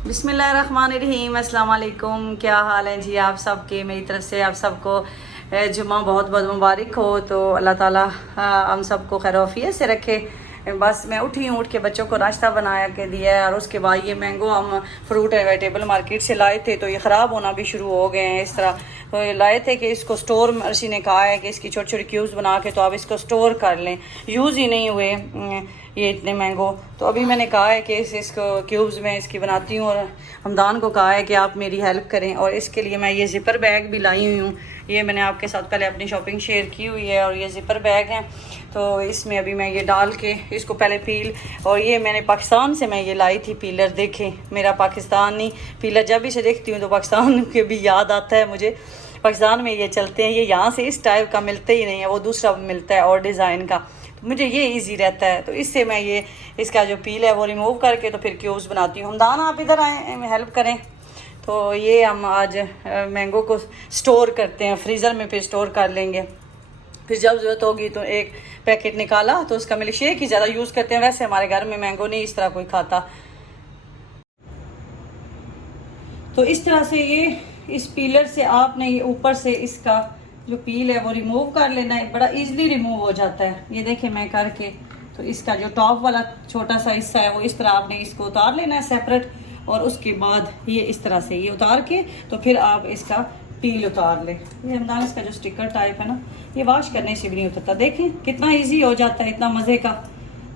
बिस्मिल्लाहिर्रहमानिर्रहीम, अस्सलाम वालेकुम। क्या हाल है जी आप सबके। मेरी तरफ से आप सबको जुम्मा बहुत बहुत मुबारक हो। तो अल्लाह ताला हम सबको खैरौफियत से रखे। बस मैं उठी हूँ, उठ के बच्चों को नाश्ता बनाया के दिया है। और उसके बाद ये मैंगो हम फ्रूट एंड वेजिटेबल मार्केट से लाए थे, तो ये ख़राब होना भी शुरू हो गए हैं इस तरह। तो ये लाए थे कि इसको स्टोर, अर्शी ने कहा है कि इसकी छोटी छोटी क्यूब्स बना के तो आप इसको स्टोर कर लें। यूज़ ही नहीं हुए ये इतने मैंगो। तो अभी मैंने कहा है कि इसको क्यूब्स में इसकी बनाती हूँ। और हमदान को कहा है कि आप मेरी हेल्प करें, और इसके लिए मैं ये ज़िपर बैग भी लाई हुई हूँ। ये मैंने आपके साथ पहले अपनी शॉपिंग शेयर की हुई है, और ये ज़िपर बैग है। तो इसमें अभी मैं ये डाल के इसको पहले पील, और ये मैंने पाकिस्तान से मैं ये लाई थी पीलर। देखें, मेरा पाकिस्तानी पीलर जब भी से देखती हूँ तो पाकिस्तान के भी याद आता है मुझे। पाकिस्तान में ये चलते हैं, ये यहाँ से इस टाइप का मिलते ही नहीं है, वो दूसरा मिलता है और डिज़ाइन का। तो मुझे ये इजी रहता है, तो इससे मैं ये इसका जो पील है वो रिमूव करके तो फिर क्यूब्स बनाती हूँ। हमदान आप इधर आए, हेल्प करें। तो ये हम आज मैंगो को स्टोर करते हैं फ्रीज़र में, फिर स्टोर कर लेंगे। फिर जब ज़रूरत होगी तो एक पैकेट निकाला तो उसका मिल्क शेक ही ज़्यादा यूज़ करते हैं। वैसे हमारे घर में मैंगो नहीं इस तरह कोई खाता। तो इस तरह से ये इस पीलर से आपने ये ऊपर से इसका जो पील है वो रिमूव कर लेना है। बड़ा इजीली रिमूव हो जाता है, ये देखें मैं करके। तो इसका जो टॉप वाला छोटा सा हिस्सा है वो इस तरह आपने इसको उतार लेना है सेपरेट। और उसके बाद ये इस तरह से ये उतार के तो फिर आप इसका पील उतार लें। ये हमदान इसका जो स्टिकर टाइप है ना, ये वॉश करने से भी नहीं उतरता। देखें कितना ईजी हो जाता है, इतना मज़े का।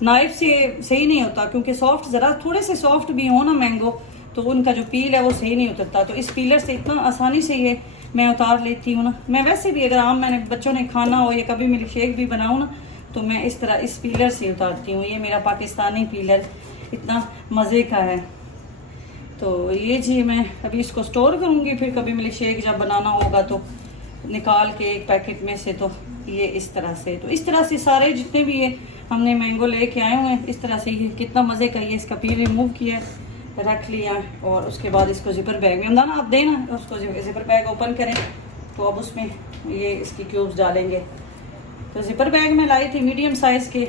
नाइफ से सही नहीं होता, क्योंकि सॉफ्ट, ज़रा थोड़े से सॉफ्ट भी हो ना मैंगो, तो उनका जो पील है वो सही नहीं उतरता। तो इस पीलर से इतना आसानी से ये मैं उतार लेती हूँ ना। मैं वैसे भी अगर आम मैंने बच्चों ने खाना हो या कभी मिल्क शेक भी बनाऊँ ना, तो मैं इस तरह इस पीलर से उतारती हूँ। ये मेरा पाकिस्तानी पीलर इतना मज़े का है। तो ये जी मैं अभी इसको स्टोर करूँगी, फिर कभी मिल्क शेक जब बनाना होगा तो निकाल के एक पैकेट में से। तो ये इस तरह से, तो इस तरह से सारे जितने भी ये हमने मैंगो लेके आए हुए हैं, इस तरह से ये कितना मज़े का। ये इसका पील रिमूव किया, रख लिया, और उसके बाद इसको ज़िपर बैग में हमदाना आप देना, उसको ज़िपर बैग ओपन करें तो अब उसमें ये इसकी क्यूब्स डालेंगे। तो ज़िपर बैग में लाई थी मीडियम साइज़ के।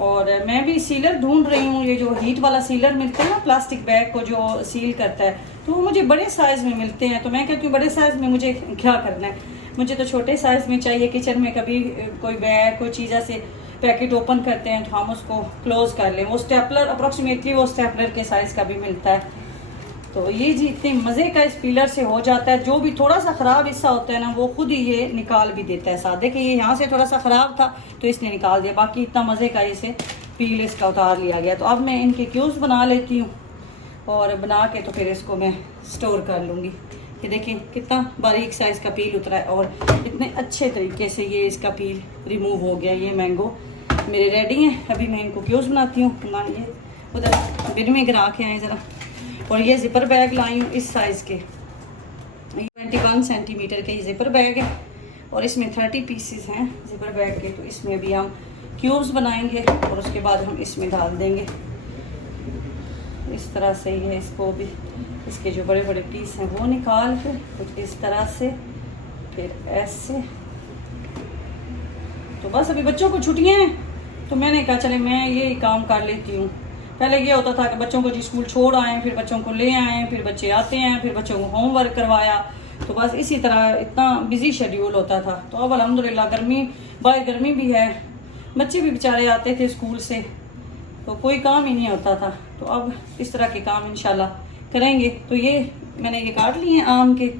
और मैं भी सीलर ढूंढ रही हूँ, ये जो हीट वाला सीलर मिलता है ना प्लास्टिक बैग को जो सील करता है, तो वो मुझे बड़े साइज़ में मिलते हैं। तो मैं कहती हूँ बड़े साइज़ में मुझे क्या करना है, मुझे तो छोटे साइज़ में चाहिए। किचन में कभी कोई बैग कोई चीज़ से पैकेट ओपन करते हैं तो हम उसको क्लोज कर लें। वो स्टेपलर अप्रॉक्सीमेटली वो स्टेपलर के साइज़ का भी मिलता है। तो ये जी इतने मज़े का इस पीलर से हो जाता है। जो भी थोड़ा सा ख़राब हिस्सा होता है ना, वो खुद ही ये निकाल भी देता है साथ। देखिए ये यहाँ से थोड़ा सा ख़राब था तो इसने निकाल दिया, बाकी इतना मज़े का इसे पील इसका उतार लिया गया। तो अब मैं इनके क्यूब्स बना लेती हूँ, और बना के तो फिर इसको मैं स्टोर कर लूँगी। ये देखें कितना बारीक साइज़ का पील उतरा है, और इतने अच्छे तरीके से ये इसका पील रिमूव हो गया। ये मैंगो मेरे रेडी हैं। अभी मैं इनको क्यूब्स बनाती हूँ। ये उधर बिन में गिरा के आए ज़रा। और ये ज़िपर बैग लाई हूँ इस साइज़ के, 21 सेंटीमीटर के ये ज़िपर बैग है, और इसमें 30 पीसेस हैं ज़िपर बैग के। तो इसमें भी हम क्यूब्स बनाएंगे और उसके बाद हम इसमें डाल देंगे। इस तरह से ये इसको भी इसके जो बड़े बड़े पीस हैं वो निकाल के कुछ इस तरह से, फिर ऐसे। तो बस अभी बच्चों को छुट्टियाँ हैं तो मैंने कहा चले मैं ये काम कर लेती हूँ। पहले ये होता था कि बच्चों को जी स्कूल छोड़ आए, फिर बच्चों को ले आए, फिर बच्चे आते हैं, फिर बच्चों को होमवर्क करवाया। तो बस इसी तरह इतना बिजी शेड्यूल होता था। तो अब अल्हम्दुलिल्लाह बाहर गर्मी भी है, बच्चे भी बेचारे आते थे स्कूल से, तो कोई काम ही नहीं होता था। तो अब इस तरह के काम इंशाल्लाह करेंगे। तो ये मैंने ये काट लिए हैं आम के।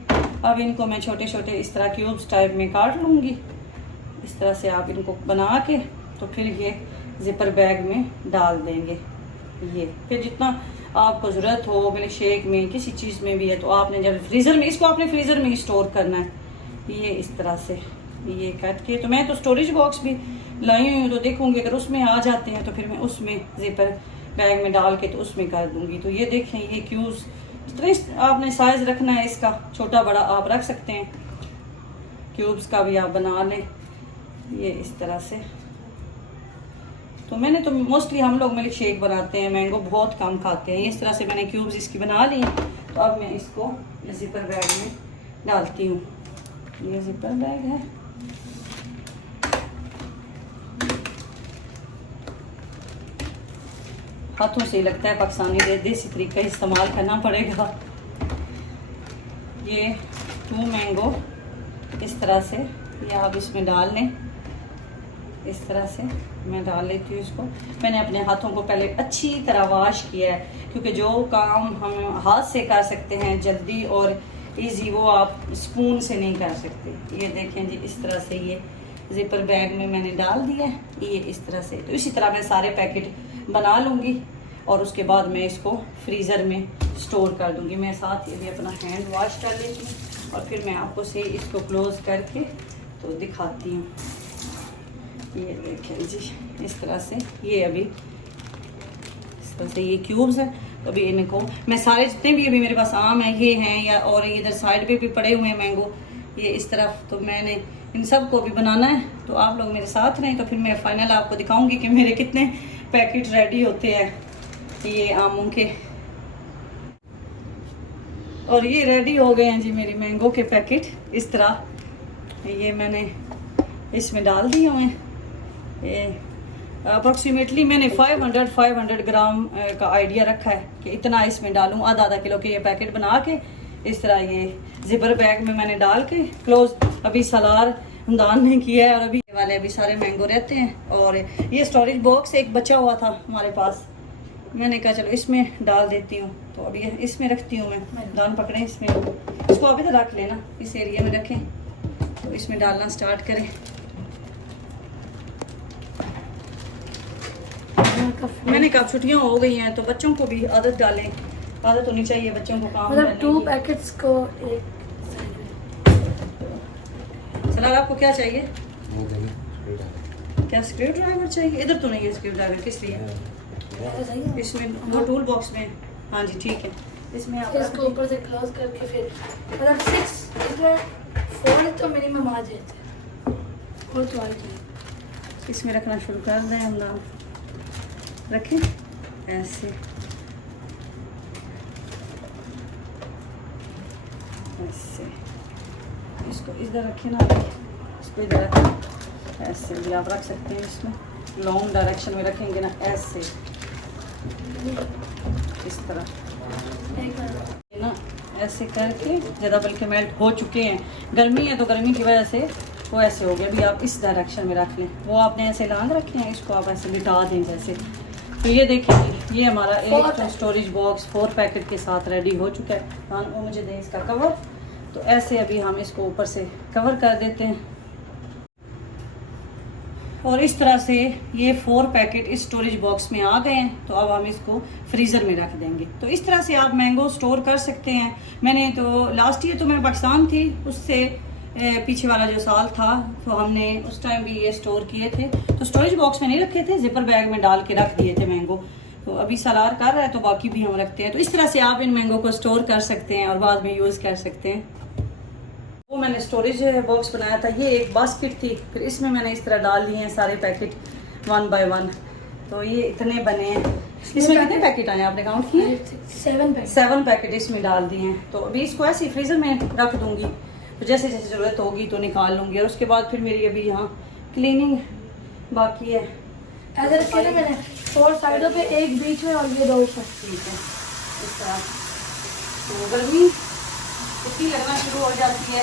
अब इनको मैं छोटे छोटे इस तरह क्यूब्स टाइप में काट लूँगी। इस तरह से आप इनको बना के तो फिर ये ज़िपर बैग में डाल देंगे। ये फिर जितना आपको ज़रूरत हो मिल्क शेक में किसी चीज़ में भी है, तो आपने जब फ्रीज़र में इसको आपने फ्रीज़र में स्टोर करना है। ये इस तरह से ये कट के, तो मैं तो स्टोरेज बॉक्स भी लाई हुई हूँ, तो देखूँगी अगर उसमें आ जाते हैं तो फिर मैं उसमें ज़िपर बैग में डाल के तो उसमें कर दूँगी। तो ये देखें ये क्यूब्स जितने आपने साइज़ रखना है इसका, छोटा बड़ा आप रख सकते हैं। क्यूब्स का भी आप बना लें ये इस तरह से। तो मैंने तो मोस्टली हम लोग मिल्क शेक बनाते हैं, मैंगो बहुत कम खाते हैं। इस तरह से मैंने क्यूब्स इसकी बना ली। तो अब मैं इसको ज़िपर बैग में डालती हूँ। ये ज़िपर बैग है। हाथों से ही लगता है पाकिस्तानी, देसी तरीका इस्तेमाल करना पड़ेगा। ये 2 मैंगो इस तरह से ये आप इसमें डाल लें। इस तरह से मैं डाल लेती हूँ इसको। मैंने अपने हाथों को पहले अच्छी तरह वॉश किया है, क्योंकि जो काम हम हाथ से कर सकते हैं जल्दी और इजी, वो आप स्पून से नहीं कर सकते। ये देखें जी, इस तरह से ये जिपर बैग में मैंने डाल दिया है, ये इस तरह से। तो इसी तरह मैं सारे पैकेट बना लूँगी और उसके बाद मैं इसको फ्रीज़र में स्टोर कर दूँगी। मैं साथ ये भी अपना हैंड वॉश कर लेती हूँ और फिर मैं आपको से इसको क्लोज़ करके तो दिखाती हूँ। ये देखें जी, इस तरह से ये अभी इस तरह से ये क्यूब्स हैं। तो अभी इनको मैं सारे जितने भी अभी मेरे पास आम हैं ये हैं, या और इधर साइड पे भी पड़े हुए हैं मैंगो ये इस तरफ, तो मैंने इन सब को भी बनाना है। तो आप लोग मेरे साथ रहें, तो फिर मैं फाइनल आपको दिखाऊंगी कि मेरे कितने पैकेट रेडी होते हैं ये आमों के। और ये रेडी हो गए हैं जी मेरी मैंगो के पैकेट। इस तरह ये मैंने इसमें डाल दिए हुए हैं। ये अप्रॉक्सीमेटली मैंने 500 ग्राम का आइडिया रखा है कि इतना इसमें डालूं। आधा किलो के ये पैकेट बना के इस तरह ये जिपर बैग में मैंने डाल के क्लोज अभी सलार हमदान ने किया है। और अभी वाले अभी सारे मैंगो रहते हैं। और ये स्टोरेज बॉक्स एक बचा हुआ था हमारे पास, मैंने कहा चलो इसमें डाल देती हूँ। तो अभी इसमें रखती हूँ मैं। दान पकड़ें इसमें, इसको अभी तो रख लेना, इस एरिया में रखें। तो इसमें डालना स्टार्ट करें। मैंने कहा छुट्टियाँ हो गई हैं तो बच्चों को भी आदत डालें, आदत होनी चाहिए बच्चों को काम मतलब 2 पैकेट्स को एक। सलार आपको क्या चाहिए? क्या स्क्रू ड्राइवर चाहिए? इधर तो नहीं है स्क्रू ड्राइवर, किस लिए? इसमें वो टूल बॉक्स में। हाँ जी ठीक है, इसमें आप इसको ऊपर से क्लोज करके फिर मतलब 6 इसमें 4 तो मिनिमम आ जाते और तो आ जाए। इसमें रखना शुरू कर दें हम ना, रखें ऐसे ऐसे। इसको इधर रखें ना, इसको इधर रखें ऐसे भी आप रख सकते हैं। इसमें लॉन्ग डायरेक्शन में रखेंगे ना ऐसे, इस तरह ना ऐसे करके। ज़्यादा बल्कि मेल्ट हो चुके हैं, गर्मी है तो गर्मी की वजह से वो ऐसे हो गया। अभी आप इस डायरेक्शन में रख लें, वो आपने ऐसे लांग रखे हैं, इसको आप ऐसे लिटा दें जैसे। तो ये देखिए ये हमारा एक स्टोरेज बॉक्स 4 पैकेट के साथ रेडी हो चुका है। हाँ वो मुझे दें इसका कवर। तो ऐसे अभी हम इसको ऊपर से कवर कर देते हैं और इस तरह से ये 4 पैकेट इस स्टोरेज बॉक्स में आ गए हैं। तो अब हम इसको फ्रीज़र में रख देंगे। तो इस तरह से आप मैंगो स्टोर कर सकते हैं। मैंने तो लास्ट ईयर तो मैं पाकिस्तान थी, उससे पीछे वाला जो साल था तो हमने उस टाइम भी ये स्टोर किए थे। तो स्टोरेज बॉक्स में नहीं रखे थे, जिपर बैग में डाल के रख दिए थे मैंगो। तो अभी सलार कर रहा है तो बाकी भी हम रखते हैं। तो इस तरह से आप इन मैंगो को स्टोर कर सकते हैं और बाद में यूज़ कर सकते हैं। वो मैंने स्टोरेज बॉक्स बनाया था, ये एक बास्केट थी, फिर इसमें मैंने इस तरह डाल दिए हैं सारे पैकेट 1 बाय 1। तो ये इतने बने हैं। इसमें कितने पैकेट आए आपने काउंट किए? 7 पैकेट इसमें डाल दिए हैं। तो अभी इसको ऐसे ही फ्रीज़र में रख दूंगी, तो जैसे जैसे ज़रूरत होगी तो निकाल लूँगी। और उसके बाद फिर मेरी अभी यहाँ क्लीनिंग बाकी है। ऐसे रखे थे मैंने 4 साइडों पे, एक बीच में और ये 2 ऊपर। ठीक है, इस तरह। तो गर्मी इतनी लगना शुरू हो जाती है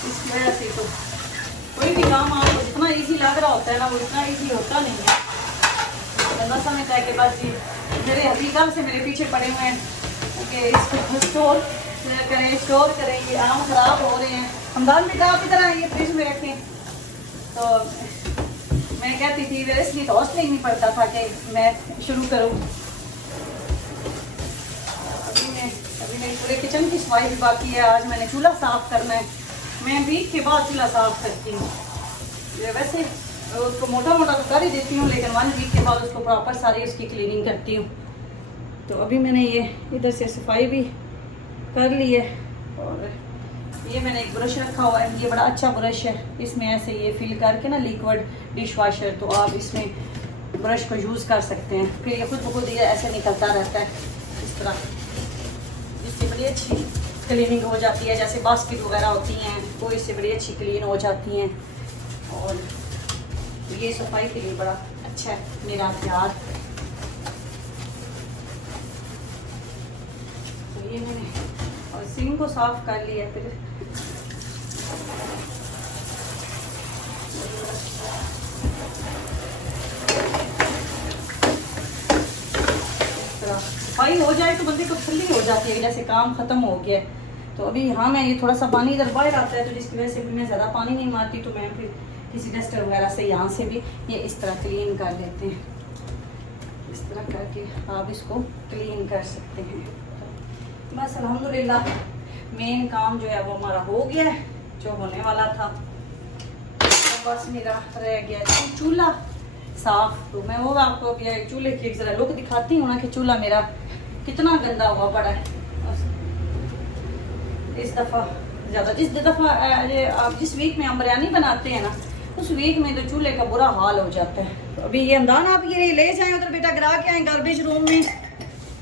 इसकी वजह से। तो कोई भी काम आपको जितना इजी लग रहा होता है ना, वो इतना इजी होता नहीं है। बंदा समझता है कि बस ये मेरे हकीकत से मेरे पीछे पड़े हुए हैं कि इसको स्टोर करें, ये आम खराब हो रहे हैं। हमदान बेटा आप इधर आइए, फ्रिज में रखें। तो मैं कहती थी मेरे इसलिए तो हौसला ही नहीं पड़ता था कि मैं शुरू करूँ। अभी मेरी पूरे किचन की सफाई भी बाकी है। आज मैंने चूल्हा साफ़ करना है। मैं वीक के बाद चूल्हा साफ़ करती हूँ। वैसे उसको मोटा मोटा तो कर ही देती हूँ, लेकिन 1 वीक के बाद उसको प्रॉपर सारी उसकी क्लीनिंग करती हूँ। तो अभी मैंने ये इधर से सफाई भी कर ली है। और ये मैंने एक ब्रश रखा हुआ है, ये बड़ा अच्छा ब्रश है। इसमें ऐसे ये फिल करके ना लिक्विड डिश वॉशर, तो आप इसमें ब्रश को यूज़ कर सकते हैं। फिर ये खुद ब खुद ये ऐसे निकलता रहता है इस तरह। इससे बड़ी अच्छी क्लीनिंग हो जाती है, जैसे बास्केट वगैरह होती हैं वो इससे बड़ी अच्छी क्लीन हो जाती हैं। और ये सफाई के लिए बड़ा अच्छा है मेरा प्यार। इनको साफ कर लिया। फिर सफाई हो जाए तो बंदे को तसल्ली हो जाती है, जैसे काम खत्म हो गया है। तो अभी यहाँ मैं ये थोड़ा सा पानी इधर बाहर आता है, तो जिसकी वजह से भी मैं ज़्यादा पानी नहीं मारती, तो मैं फिर किसी डस्टर वगैरह से यहाँ से भी ये इस तरह क्लीन कर लेते हैं। इस तरह करके आप इसको क्लीन कर सकते हैं। बस अल्हम्दुलिल्लाह मेन काम जो है वो हमारा हो गया है, जो होने वाला था। तो बस मेरा रह गया चूल्हा साफ। तो मैं वो आपको अभी चूल्हे की एक ज़रा लुक दिखाती हूँ ना कि चूल्हा मेरा कितना गंदा हुआ पड़ा है। इस दफ़ा ज़्यादा आप जिस वीक में हम बिरयानी बनाते हैं ना, उस वीक में तो चूल्हे का बुरा हाल हो जाता है। तो अभी ये हमदान आप ये ले जाएं उधर, बेटा गिरा के आए गार्बेज रूम में,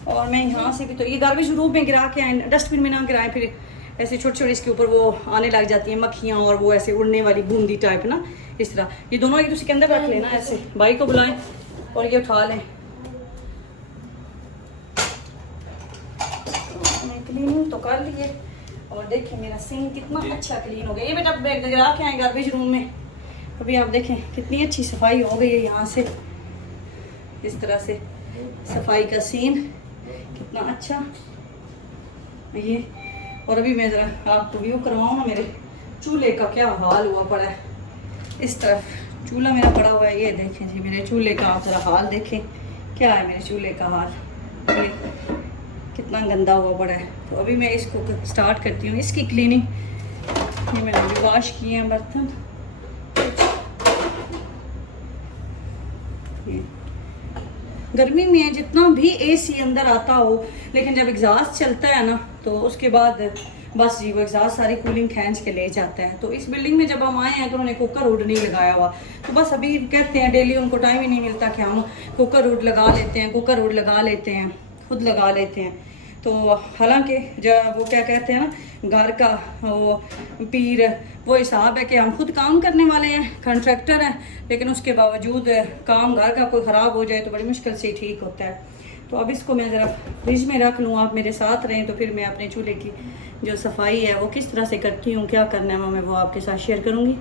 और मैं यहाँ से भी तो ये गार्बेज रूम में गिरा के आए, डस्टबिन में ना गिराएं, फिर ऐसे छोटे छोटे इसके ऊपर वो आने लग जाती हैं मक्खियाँ, और वो ऐसे उड़ने वाली बूंदी टाइप ना, इस तरह। ये दोनों एक दूसरे के अंदर रख लेना ऐसे, भाई को बुलाएं और ये उठा लें। मैं क्लीनिंग तो कर लिए, और देखिए मेरा सिंक कितना अच्छा क्लीन हो गया। ये बेटा गिरा के आए गार्बेज रूम में, अभी आप देखें कितनी अच्छी सफाई हो गई है यहाँ से। इस तरह से सफाई का सीन कितना अच्छा ये। और अभी मैं ज़रा आपको व्यू करवाऊँ ना मेरे चूल्हे का क्या हाल हुआ पड़ा है। इस तरफ चूल्हा मेरा पड़ा हुआ है, ये देखें जी मेरे चूल्हे का आप ज़रा हाल देखें क्या है मेरे चूल्हे का हाल, ये कितना गंदा हुआ पड़ा है। तो अभी मैं इसको स्टार्ट करती हूँ इसकी क्लीनिंग। ये मैंने अभी वॉश किए हैं बर्तन। गर्मी में जितना भी एसी अंदर आता हो, लेकिन जब एग्जॉस्ट चलता है ना, तो उसके बाद बस जी वो एग्जॉस्ट सारी कूलिंग खींच के ले जाता है। तो इस बिल्डिंग में जब हम आए हैं तो उन्होंने कुकर वुड नहीं लगाया हुआ, तो बस अभी कहते हैं डेली उनको टाइम ही नहीं मिलता कि हम कुकर वुड लगा लेते हैं, कुकर वुड लगा लेते हैं, खुद लगा लेते हैं। तो हालांकि जब वो क्या कहते हैं ना, घर का वो पीर वो हिसाब है कि हम खुद काम करने वाले हैं, कॉन्ट्रैक्टर हैं, लेकिन उसके बावजूद काम घर का कोई ख़राब हो जाए तो बड़ी मुश्किल से ठीक होता है। तो अब इसको मैं ज़रा फ्रिज में रख लूँ, आप मेरे साथ रहें, तो फिर मैं अपने चूल्हे की जो सफाई है वो किस तरह से करती हूँ, क्या करना है मैं वो आपके साथ शेयर करूँगी।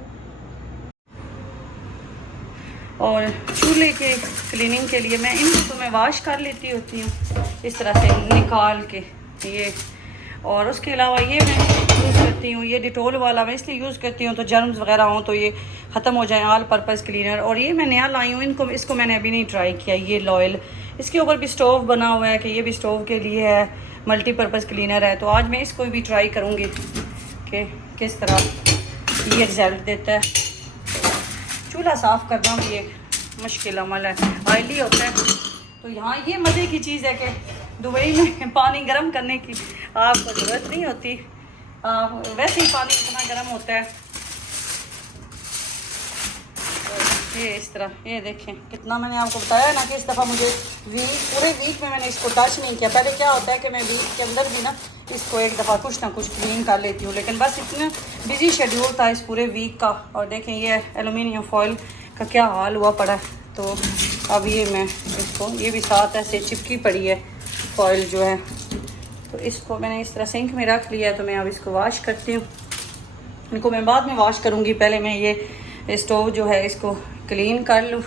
और चूल्हे के क्लीनिंग के लिए मैं इनको तो मैं वॉश कर लेती होती हूँ इस तरह से निकाल के ये। और उसके अलावा ये मैं यूज़ करती हूँ, ये डिटोल वाला मैं इसलिए यूज़ करती हूँ तो जर्म्स वगैरह हों तो ये ख़त्म हो जाए, ऑल पर्पज़ क्लीनर। और ये मैं नया लाई हूँ, इसको मैंने अभी नहीं ट्राई किया, ये लॉयल। इसके ऊपर भी स्टोव बना हुआ है कि ये भी स्टोव के लिए है, मल्टीपर्पज़ क्लीनर है। तो आज मैं इसको भी ट्राई करूँगी कि किस तरह ये रिजल्ट देता है। चूल्हा साफ़ करना भी एक मुश्किल अमल है, ऑयली होता है। तो यहाँ ये मज़े की चीज़ है कि दुबई में पानी गर्म करने की आपको ज़रूरत नहीं होती, वैसे ही पानी इतना गर्म होता है। ये इस तरह ये देखें कितना मैंने आपको बताया ना कि इस दफ़ा मुझे पूरे वीक में मैंने इसको टच नहीं किया। पहले क्या होता है कि मैं वीक के अंदर भी ना इसको एक दफ़ा कुछ ना कुछ क्लीन कर लेती हूँ, लेकिन बस इतना बिजी शेड्यूल था इस पूरे वीक का। और देखें ये एलुमिनियम फॉइल का क्या हाल हुआ पड़ा है। तो अब ये मैं इसको, ये भी साथ ऐसे चिपकी पड़ी है फॉइल जो है, तो इसको मैंने इस तरह सिंक में रख लिया है। तो मैं अब इसको वॉश करती हूँ, इनको मैं बाद में वॉश करूँगी, पहले मैं ये स्टोव जो है इसको क्लीन कर लूँ।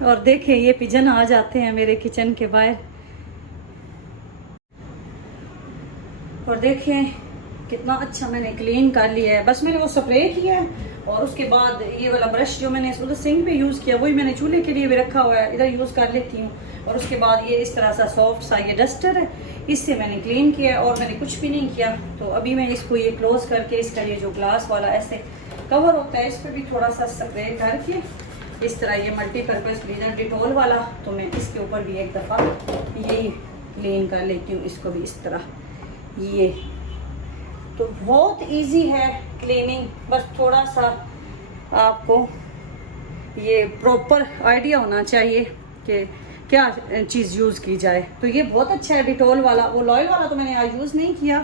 और देखें ये पिजन आ जाते हैं मेरे किचन के बाहर। और देखें कितना अच्छा मैंने क्लीन कर लिया है। बस मैंने वो स्प्रे किया है और उसके बाद ये वाला ब्रश जो मैंने उधर सिंक पे यूज़ किया वही मैंने चूल्हे के लिए भी रखा हुआ है, इधर यूज़ कर लेती हूँ। और उसके बाद ये इस तरह सा सॉफ्ट सा ये डस्टर है, इससे मैंने क्लीन किया और मैंने कुछ भी नहीं किया। तो अभी मैं इसको ये क्लोज करके इसका ये जो ग्लास वाला ऐसे कवर होता है इस पर भी थोड़ा सा स्प्रे करके इस तरह ये मल्टीपर्पज़ क्लीनर डिटॉल वाला, तो मैं इसके ऊपर भी एक दफ़ा यही क्लीन कर लेती हूँ इसको भी इस तरह। ये तो बहुत इजी है क्लीनिंग, बस थोड़ा सा आपको ये प्रॉपर आइडिया होना चाहिए कि क्या चीज़ यूज़ की जाए। तो ये बहुत अच्छा है डिटॉल वाला। वो लॉयल वाला तो मैंने आज यूज़ नहीं किया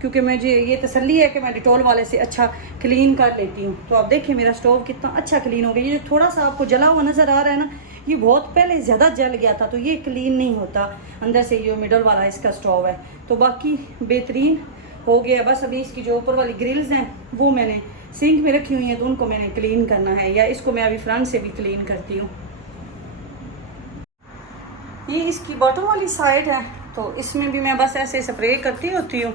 क्योंकि मुझे ये तसल्ली है कि मैं डिटॉल वाले से अच्छा क्लीन कर लेती हूँ। तो आप देखिए मेरा स्टोव कितना अच्छा क्लीन हो गया। ये थोड़ा सा आपको जला हुआ नज़र आ रहा है ना, ये बहुत पहले ज़्यादा जल गया था, तो ये क्लीन नहीं होता अंदर से। ये मिडल वाला इसका स्टोव है, तो बाकी बेहतरीन हो गया। बस अभी इसकी जो ऊपर वाली ग्रिल्स हैं वो मैंने सिंक में रखी हुई हैं, तो उनको मैंने क्लीन करना है, या इसको मैं अभी फ्रंट से भी क्लीन करती हूँ। ये इसकी बॉटम वाली साइड है, तो इसमें भी मैं बस ऐसे स्प्रे करती होती हूँ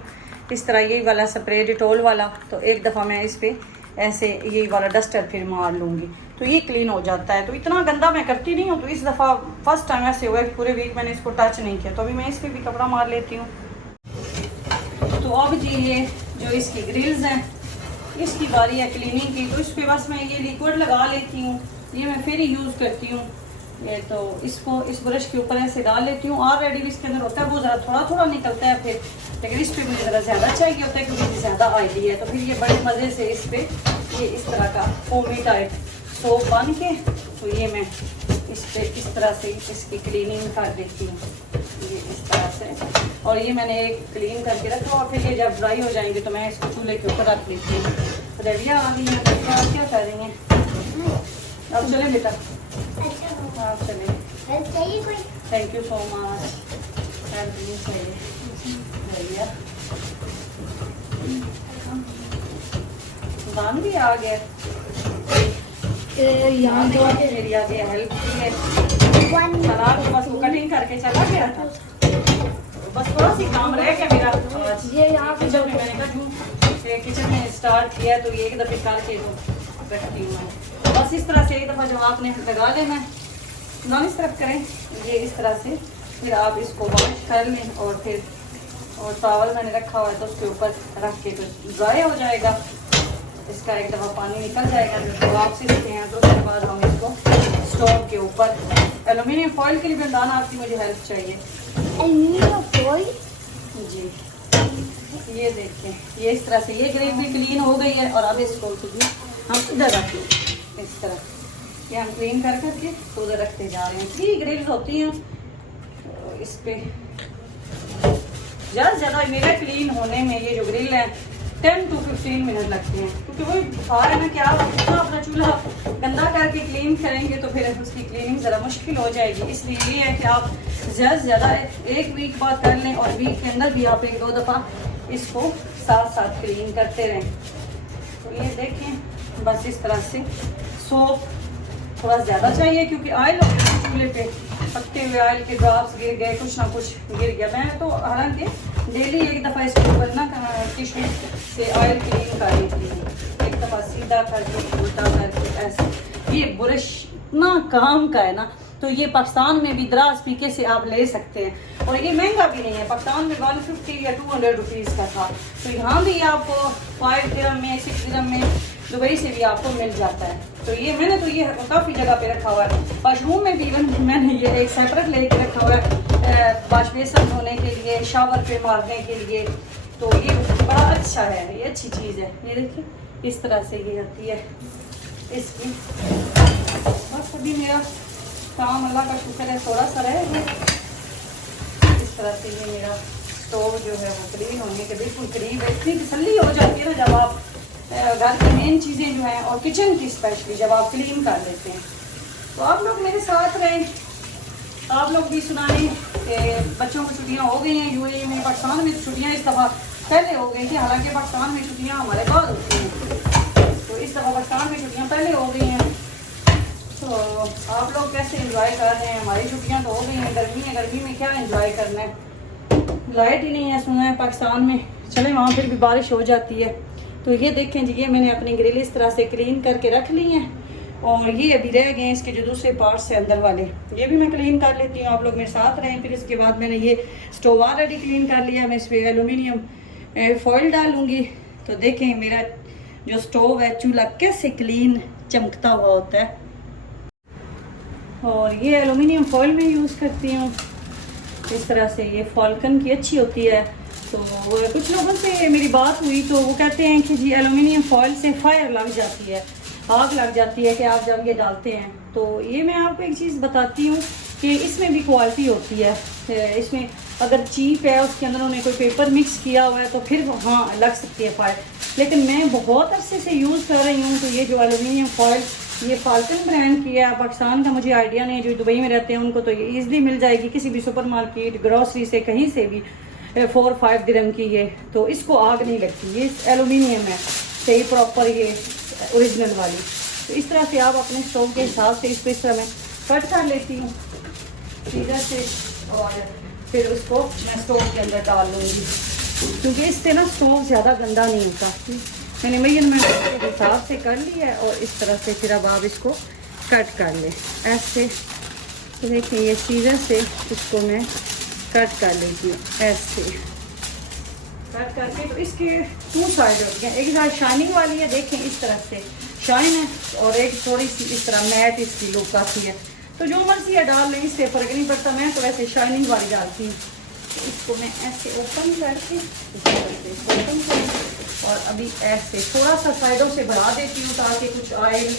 इस तरह, यही वाला स्प्रे डिटॉल वाला। तो एक दफ़ा मैं इस पर ऐसे यही वाला डस्टर फिर मार लूँगी तो ये क्लीन हो जाता है। तो इतना गंदा मैं करती नहीं हूँ, तो इस दफ़ा फर्स्ट टाइम ऐसे हुआ है पूरे वीक मैंने इसको टच नहीं किया, तो अभी मैं इस पर भी कपड़ा मार लेती हूँ। तो अब जी ये जो इसकी ग्रिल्स हैं इसकी बारी है क्लीनिंग की, तो इस पर बस मैं ये लिक्विड लगा लेती हूँ, ये मैं फिर यूज़ करती हूँ। ये तो इसको इस ब्रश के ऊपर ऐसे डाल लेती हूँ। ऑलरेडी भी इसके अंदर होता है, वो ज़रा थोड़ा थोड़ा निकलता है फिर, लेकिन इस पर मुझे ज़रा ज़्यादा चाहिए होता है क्योंकि ज़्यादा ऑयली है। तो फिर ये बड़े मज़े से इस पर ये इस तरह का फोमी टाइप सोप बन के, तो ये मैं इस पर इस तरह से इसकी क्लीनिंग कर देती हूँ, ये इस तरह से। और ये मैंने एक क्लीन करके रखा और फिर ये जब ड्राई हो जाएंगे तो मैं इसको चूल्हे के ऊपर रख लेती हूँ। रेडिया आ गई है, आप क्या कर रही हैं? अब चले बेटा, आप चले। Thank you so much. भैया दान भी आ गया, यहाँ तो मेरी आ गया हेल्प की है। सलाद बस वो कटिंग करके चला गया था, बस थोड़ा सी काम रह गया मेरा आज। ये यहाँ पे किचन में मैंने कहा किचन में स्टार्ट किया तो ये एक दफ़े करके तो रखती हूँ मैं। बस इस तरह से एक दफ़ा जब आपने लगा लेना, दोनों इस तरफ करें ये इस तरह से, फिर आप इसको वॉश कर लें और फिर और टॉवल मैंने रखा हुआ है तो उसके ऊपर रख के तो ड्राई हो जाएगा। इसका एक दफ़ा पानी निकल जाएगा, जब आप सीखते हैं तो उसके बाद हम इसको स्टोव के ऊपर एलुमिनियम फॉइल के लिए बंदाना आपकी मुझे हेल्प चाहिए। एल्युमिनियम फॉइल जी ये देखें, ये इस तरह से ये ग्रिल भी क्लीन हो गई है। और अब इसको हम इधर रखें इस तरह, ये हम क्लीन कर करके तो उधर रखते जा रहे हैं। 3 ग्रिल्स होती हैं, तो इस पर ज़्यादा से ज़्यादा मेरा क्लीन होने में ये जो ग्रिल है 10 to 15 मिनट लगते हैं, क्योंकि वही बता रहे ना कि आप अपना चूल्हा गंदा करके क्लीन करेंगे तो फिर उसकी क्लीनिंग ज़रा मुश्किल हो जाएगी। इसलिए ये है कि आप ज़्यादा से ज़्यादा एक वीक बाद कर लें और वीक के अंदर भी आप 1-2 दफ़ा इसको साथ साथ क्लीन करते रहें। तो ये देखें बस इस तरह से सोप थोड़ा ज़्यादा चाहिए क्योंकि ऑयल चूल्हे पे पकते हुए ऑयल के ड्रॉप्स गिर गए, कुछ ना कुछ गिर गया। मैं तो हालांकि डेली एक दफ़ा इसके ऊपर ना टिश्यू से ऑयल क्लीन कर लेती हूँ, एक दफ़ा सीधा करके उल्टा करके ऐसे। ये ब्रश इतना काम का है ना, तो ये पाकिस्तान में भी दराज पीके से आप ले सकते हैं और ये महंगा भी नहीं है। पाकिस्तान में 150 या 200 रुपीज़ का था, तो यहाँ भी आपको 5 दिरहम में 6 दिरहम में दुबई से भी आपको मिल जाता है। तो ये मैंने तो ये काफ़ी जगह पे रखा हुआ है। वॉशरूम में भी इवन मैंने ये एक सेपरेट लेके रखा हुआ है वॉश बेसन धोने के लिए, शावर पे मारने के लिए। तो ये बड़ा अच्छा है, ये अच्छी चीज़ है। ये देखिए इस तरह से ये होती है इसकी। बस अभी मेरा काम अल्लाह का शुक्र है थोड़ा सा रह गया। इस तरह से ये मेरा स्टोव जो है वो क्लीन होने के बिल्कुल करीब है। इतनी तसल्ली हो जाती है ना जब आप घर की मेन चीज़ें जो हैं और किचन की स्पेशली जब आप क्लीन कर लेते हैं। तो आप लोग मेरे साथ रहें, आप लोग भी सुनाएं कि बच्चों को छुट्टियां हो गई हैं यूएई में। पाकिस्तान में छुट्टियां इस दफ़ा पहले हो गई थी, हालांकि पाकिस्तान में छुट्टियां हमारे बाद होती हैं, तो इस दफ़ा पाकिस्तान में छुट्टियां पहले हो गई हैं। तो आप लोग कैसे एंजॉय कर रहे हैं? हमारी छुट्टियां तो हो गई हैं, गर्मी है, गर्मी में क्या एंजॉय करना है, लाइट ही नहीं है सुना है पाकिस्तान में। चले वहाँ फिर भी बारिश हो जाती है। तो ये देखें जी, ये मैंने अपनी ग्रिल इस तरह से क्लीन करके रख ली है और ये अभी रह गए हैं इसके जो दूसरे पार्ट्स है अंदर वाले, ये भी मैं क्लीन कर लेती हूँ, आप लोग मेरे साथ रहें। फिर इसके बाद मैंने ये स्टोव ऑलरेडी क्लीन कर लिया, मैं इस पर एलुमिनियम फॉइल डालूँगी। तो देखें मेरा जो स्टोव है, चूल्हा कैसे क्लीन चमकता हुआ होता है। और ये एलुमिनियम फॉइल में यूज़ करती हूँ इस तरह से, ये फॉल्कन की अच्छी होती है। तो कुछ लोगों से मेरी बात हुई तो वो कहते हैं कि जी एलुमिनियम फॉइल से फायर लग जाती है, आग लग जाती है कि आप जब ये डालते हैं। तो ये मैं आपको एक चीज़ बताती हूँ कि इसमें भी क्वालिटी होती है। इसमें अगर चीप है, उसके अंदर उन्होंने कोई पेपर मिक्स किया हुआ है तो फिर हाँ लग सकती है फायर। लेकिन मैं बहुत अरसे से यूज़ कर रही हूँ तो ये जो एलुमिनियम फॉइल ये फाल्कन ब्रांड की है। पाकिस्तान का मुझे आइडिया नहीं है, जो दुबई में रहते हैं उनको तो ये ईजिली मिल जाएगी किसी भी सुपर मार्केट, ग्रॉसरी से, कहीं से भी 4-5 दिरहम की ये। तो इसको आग नहीं लगती, ये एलुमिनियम है सही प्रॉपर, ये ओरिजिनल वाली। तो इस तरह से आप अपने स्टोव के हिसाब से इसको इस तरह मैं कट कर लेती हूँ सीधा से और फिर उसको मैं स्टोव के अंदर डाल लूँगी, क्योंकि इससे ना स्टोव ज़्यादा गंदा नहीं होता। मैंने मेजरमेंट के हिसाब से कर लिया है और इस तरह से फिर अब आप इसको कट कर ले ऐसे। तो देखिए ये सीजर से इसको मैं कट कर लेती हूँ ऐसे कट करके। तो इसके 2 साइड होती हैं, एक साइड शाइनिंग वाली है, देखें इस तरह से शाइन है, और एक थोड़ी सी इस तरह मैट इसकी लुक आती है। तो जो मर्जी है डाल लें, इससे फ़र्क नहीं पड़ता। मैं तो ऐसे शाइनिंग वाली डालती हूँ। तो इसको मैं ऐसे ओपन करके ओपन करें और अभी ऐसे थोड़ा सा साइडों से बढ़ा देती हूँ ताकि कुछ ऑयल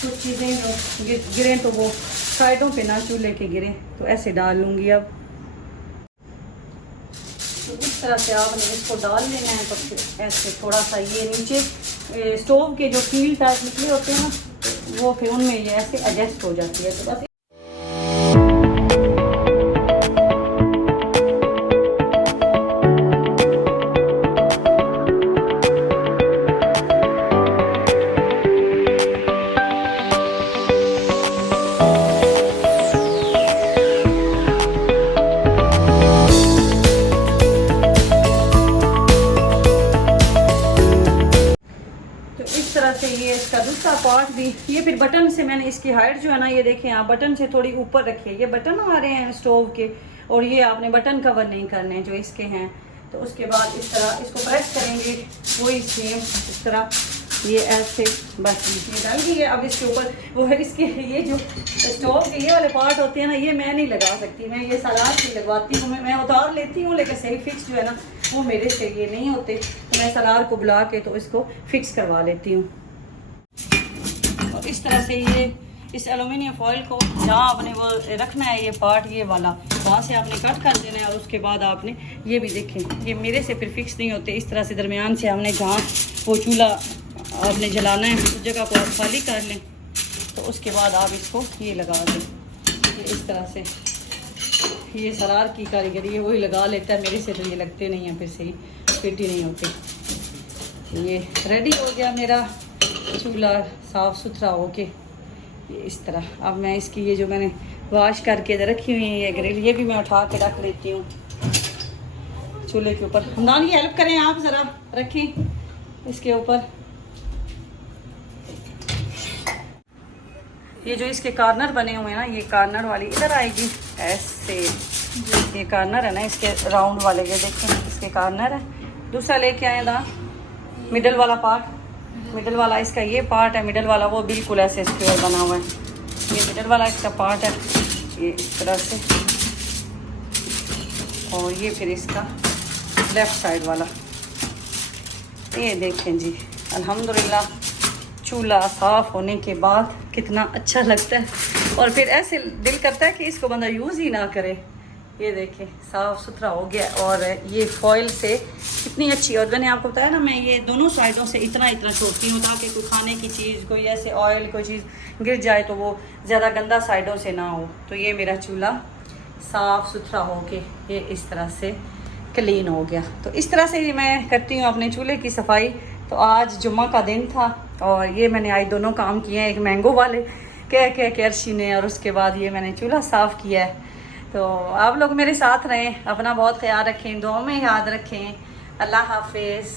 कुछ चीज़ें जो गिरें तो वो साइडों पे ना चूल्हे के गिरें। तो ऐसे डाल लूँगी अब। तो इस तरह से आपने इसको डाल लेना है। तो फिर ऐसे थोड़ा सा ये नीचे स्टोव के जो कील टाइप निकले होते हैं ना, वो फिर उनमें ये ऐसे एडजस्ट हो जाती है। तो बस ये इसका दूसरा पार्ट भी, ये फिर बटन से मैंने इसकी हाइट जो है ना, ये देखें आप बटन से थोड़ी ऊपर रखिए। ये बटन हमारे हैं स्टोव के और ये आपने बटन कवर नहीं करने जो इसके हैं। तो उसके बाद इस तरह इसको प्रेस करेंगे, वही सेम इस तरह ये ऐसे बस ये डाल दी है। अब इसके ऊपर वो है इसके ये जो स्टोव के ये वाले पार्ट होते हैं ना, ये मैं नहीं लगा सकती, मैं ये सलाद की लगवाती हूँ। मैं उतार लेती हूँ लेकिन सही फिक्स जो है ना वो मेरे से ये नहीं होते। तो मैं सलाद को बुला के तो इसको फिक्स करवा लेती हूँ। और इस तरह से ये इस एलुमिनियम फॉइल को जहाँ आपने वो रखना है, ये पार्ट ये वाला वहाँ से आपने कट कर देना है। और उसके बाद आपने ये भी देखें, ये मेरे से फिर फिक्स नहीं होते। इस तरह से दरमियान से हमने जहाँ वो चूल्हा आपने जलाना है उस जगह को आप खाली कर लें। तो उसके बाद आप इसको ये लगा दें, ये इस तरह से। ये सरार की कारीगरी है, वही लगा लेता है, मेरे से तो ये लगते नहीं हैं, फिर सही फिट ही नहीं होते। ये रेडी हो गया मेरा चूल्हा साफ़ सुथरा होके ये इस तरह। अब मैं इसकी ये जो मैंने वॉश करके रखी हुई है ये ग्रिल, ये भी मैं उठा के रख लेती हूँ चूल्हे के ऊपर। हमदान की हेल्प करें आप, ज़रा रखें इसके ऊपर। ये जो इसके कॉर्नर बने हुए हैं ना, ये कॉर्नर वाली इधर आएगी ऐसे। ये कॉर्नर है ना इसके राउंड वाले, ये देखें इसके कॉर्नर है। दूसरा लेके आए ना मिडल वाला पार्ट, मिडल वाला इसका ये पार्ट है, मिडल वाला वो बिल्कुल ऐसे स्क्वायर बना हुआ है। ये मिडल वाला इसका पार्ट है, ये इस तरह से। और ये फिर इसका लेफ़्ट साइड वाला। ये देखें जी, अल्हम्दुलिल्लाह चूल्हा साफ़ होने के बाद कितना अच्छा लगता है। और फिर ऐसे दिल करता है कि इसको बंदा यूज़ ही ना करे। ये देखें साफ़ सुथरा हो गया। और ये फॉइल से कितनी अच्छी, और मैंने आपको बताया ना, मैं ये दोनों साइडों से इतना इतना छोड़ती हूँ ताकि कोई खाने की चीज़, कोई ऐसे ऑयल कोई चीज़ गिर जाए तो वो ज़्यादा गंदा साइडों से ना हो। तो ये मेरा चूल्हा साफ़ सुथरा हो के ये इस तरह से क्लीन हो गया। तो इस तरह से मैं करती हूँ अपने चूल्हे की सफाई। तो आज जुम्मा का दिन था और ये मैंने आज दोनों काम किए हैं। एक मैंगो वाले कह के अर्शी ने, और उसके बाद ये मैंने चूल्हा साफ़ किया है। तो आप लोग मेरे साथ रहें, अपना बहुत ख्याल रखें, दुआ में याद रखें। अल्लाह हाफिज़।